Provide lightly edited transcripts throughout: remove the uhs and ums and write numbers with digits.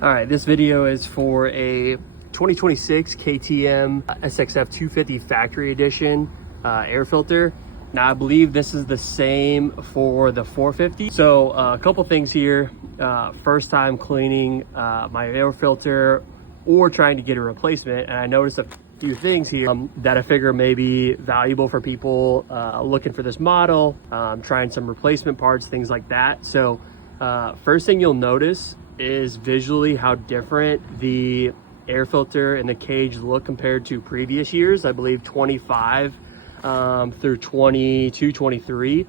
All right, this video is for a 2026 KTM SXF 250 Factory Edition air filter. Now I believe this is the same for the 450. So a couple things here. First time cleaning my air filter or trying to get a replacement, and I noticed a few things here that I figure may be valuable for people looking for this model, trying some replacement parts, things like that. So first thing you'll notice is visually how different the air filter and the cage look compared to previous years. I believe 25 through 22, 23.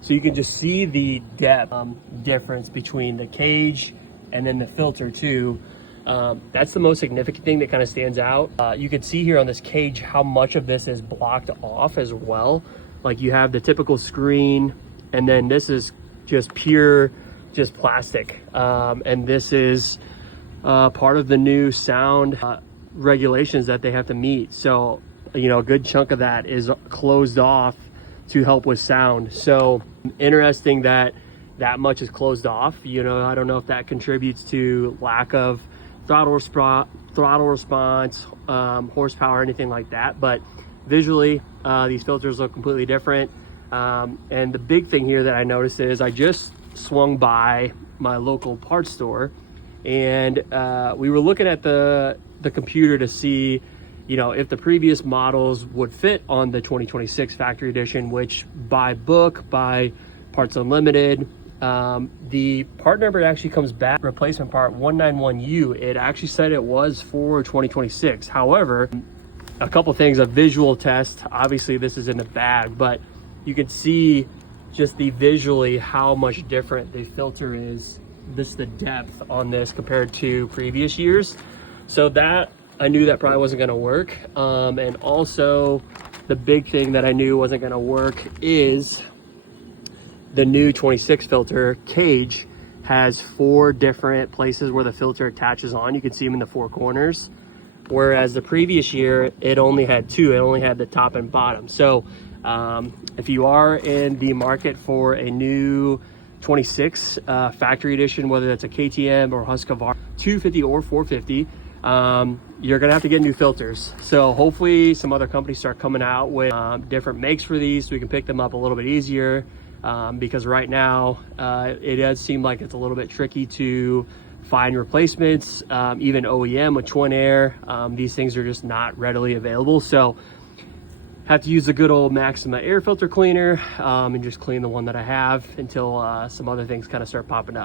So you can just see the depth difference between the cage and then the filter too. That's the most significant thing that kind of stands out. You can see here on this cage how much of this is blocked off as well. Like you have the typical screen, and then this is just pure plastic, and this is part of the new sound regulations that they have to meet. So you know, a good chunk of that is closed off to help with sound. So interesting that that much is closed off. You know, I don't know if that contributes to lack of throttle response, horsepower, anything like that, but visually these filters look completely different. And the big thing here that I noticed is I just swung by my local parts store, and we were looking at the computer to see, you know, if the previous models would fit on the 2026 Factory Edition, which by book, by Parts Unlimited, the part number actually comes back, replacement part 191U. It actually said it was for 2026. However, a couple things, a visual test, obviously this is in the bag, but you can see just the visually how much different the filter is, the depth on this compared to previous years. So that, I knew that probably wasn't going to work. And also the big thing that I knew wasn't going to work is the new 26 filter cage has 4 different places where the filter attaches on. You can see them in the 4 corners, whereas the previous year it only had 2. It only had the top and bottom. So if you are in the market for a new 26 Factory Edition, whether that's a KTM or Husqvarna 250 or 450, you're gonna have to get new filters. So hopefully some other companies start coming out with different makes for these so we can pick them up a little bit easier, because right now it does seem like it's a little bit tricky to find replacements. Even OEM with Twin Air, these things are just not readily available. So have to use a good old Maxima air filter cleaner and just clean the one that I have until some other things kind of start popping up.